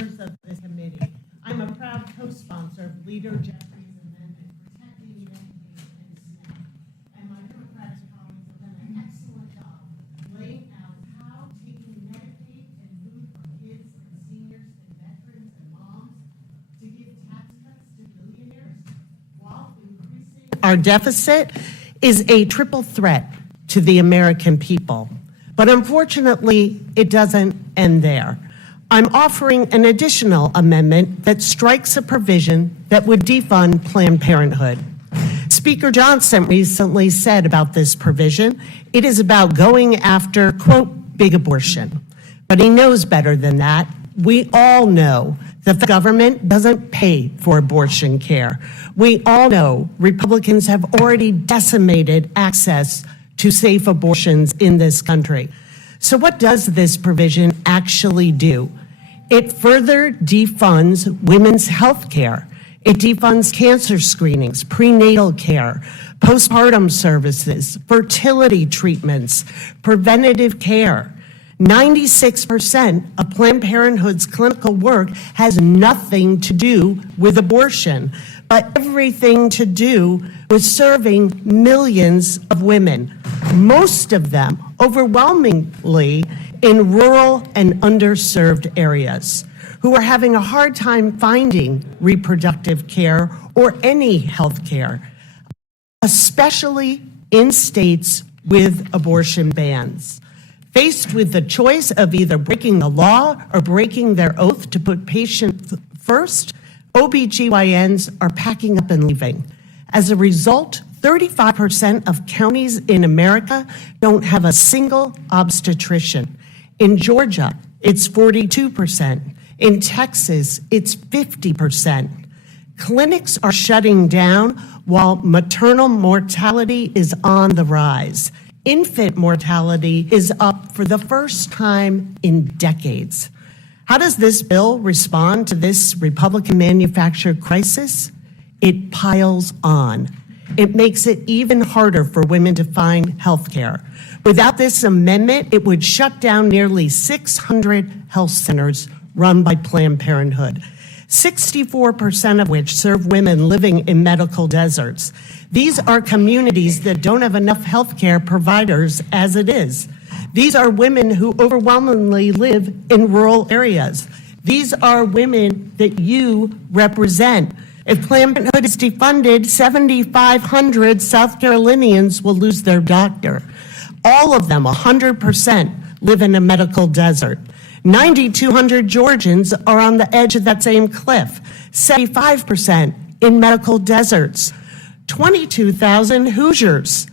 members of this committee. I'm a proud co-sponsor of Leader Jeffrey's amendment protecting Medicaid and SNAP. And my Democratic colleagues have done an excellent job laying out how taking Medicaid and food from kids and seniors and veterans and moms to give tax cuts to billionaires while increasing our deficit is a triple threat to the American people. But unfortunately, it doesn't end there. I'm offering an additional amendment that strikes a provision that would defund Planned Parenthood. Speaker Johnson recently said about this provision, it is about going after, quote, big abortion. But he knows better than that. We all know that the government doesn't pay for abortion care. We all know Republicans have already decimated access to safe abortions in this country. So what does this provision actually do? It further defunds women's health care. It defunds cancer screenings, prenatal care, postpartum services, fertility treatments, preventative care. 96% of Planned Parenthood's clinical work has nothing to do with abortion, but everything to do with serving millions of women, most of them overwhelmingly in rural and underserved areas, who are having a hard time finding reproductive care or any health care, especially in states with abortion bans. Faced with the choice of either breaking the law or breaking their oath to put patients first, OBGYNs are packing up and leaving. As a result, 35% of counties in America don't have a single obstetrician. In Georgia, it's 42%. In Texas, it's 50%. Clinics are shutting down while maternal mortality is on the rise. Infant mortality is up for the first time in decades. How does this bill respond to this Republican-manufactured crisis? It piles on. It makes it even harder for women to find health care. Without this amendment, it would shut down nearly 600 health centers run by Planned Parenthood, 64% of which serve women living in medical deserts. These are communities that don't have enough health care providers as it is. These are women who overwhelmingly live in rural areas. These are women that you represent. If Planned Parenthood is defunded, 7,500 South Carolinians will lose their doctor. All of them, 100%, live in a medical desert. 9,200 Georgians are on the edge of that same cliff, 75% in medical deserts. 22,000 Hoosiers,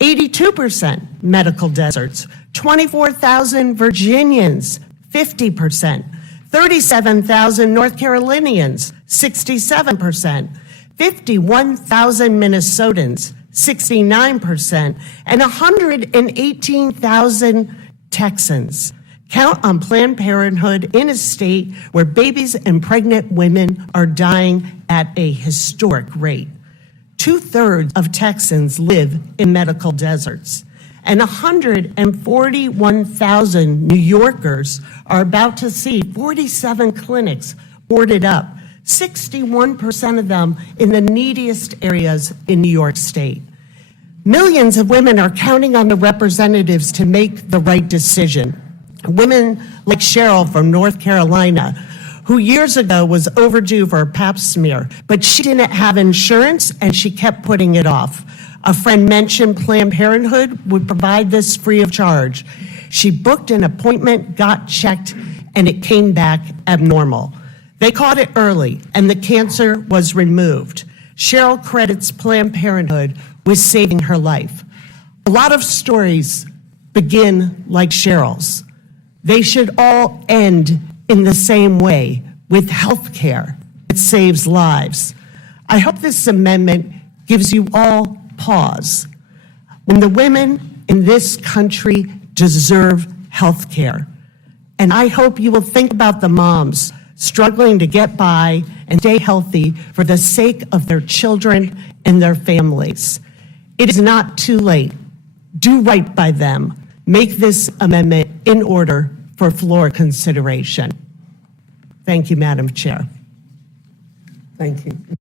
82% medical deserts. 24,000 Virginians, 50%. 37,000 North Carolinians, 67%. 51,000 Minnesotans, 69%. And 118,000 Texans. Count on Planned Parenthood in a state where babies and pregnant women are dying at a historic rate. 2/3 of Texans live in medical deserts. And 141,000 New Yorkers are about to see 47 clinics boarded up, 61% of them in the neediest areas in New York State. Millions of women are counting on the representatives to make the right decision. Women like Cheryl from North Carolina, who years ago was overdue for a pap smear, but she didn't have insurance and she kept putting it off. A friend mentioned Planned Parenthood would provide this free of charge. She booked an appointment, got checked, and it came back abnormal. They caught it early and the cancer was removed. Cheryl credits Planned Parenthood with saving her life. A lot of stories begin like Cheryl's. They should all end in the same way, with health care that saves lives. I hope this amendment gives you all pause. When the women in this country deserve health care. And I hope you will think about the moms struggling to get by and stay healthy for the sake of their children and their families. It is not too late. Do right by them. Make this amendment in order for floor consideration. Thank you, Madam Chair. Thank you.